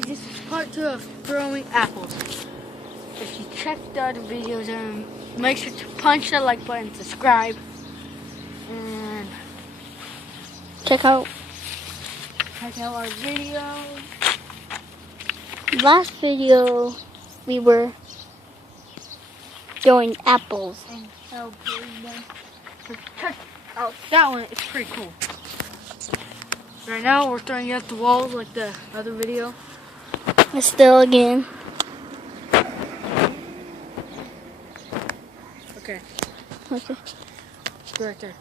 guys, this is part 2 of throwing apples. If you checked the other videos, make sure to punch that like button, subscribe, and Check out our videos. last video. We were throwing apples. And help them. So check out that one, it's pretty cool. Right now we're throwing at the walls like the other video. Still again. Okay, Okay. go right there.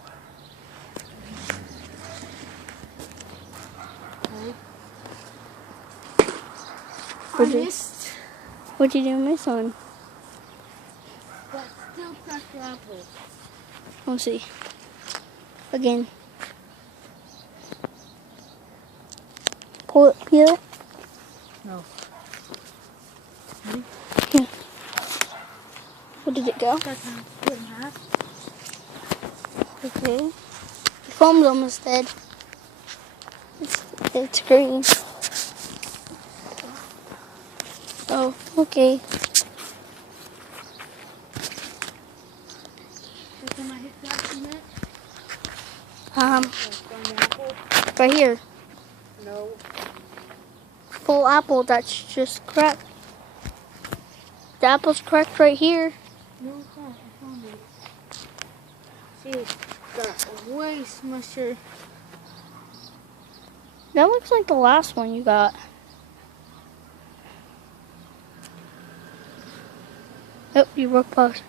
I missed, What did you miss on? but still cracked the apples. Let's see. Again. Pull it, peel it. No. Here. Where did it go? That's not split in half. Okay. The foam's almost dead. It's green. Oh, okay. Every time I hit that cement, on the apple. Right here. No. Full apple that's just cracked. The apple's cracked right here. No, it's not. I found it. See, it's got way smusher. That looks like the last one you got. Oh, you broke past.